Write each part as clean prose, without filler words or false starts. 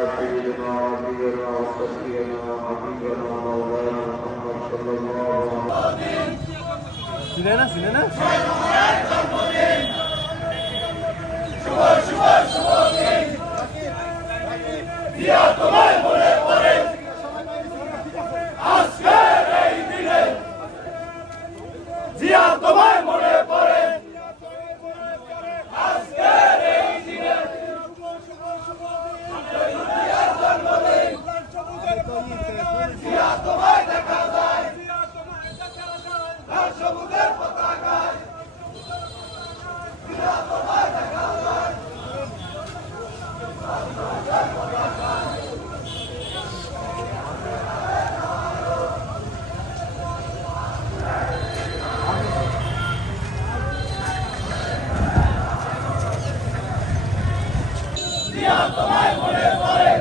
سيدنا ونبينا وشفيعنا وحبيبنا ومولانا محمد صلى الله عليه وسلم سننا দিয়া তোমায় মনে পড়ে আজকের এই দিনে দিয়া তোমায় মনে পড়ে আজকের এই দিনে দিয়া তোমায় দেখা যায় লাল সবুজের পতাকায় দিয়া তোমায় দেখা যায় তোমায় মনে পড়ে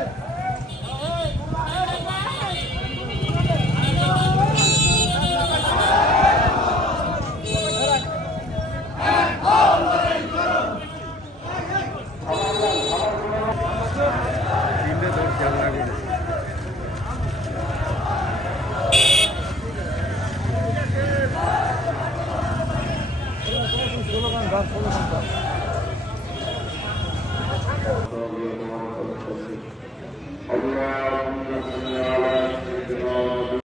اللهم صل على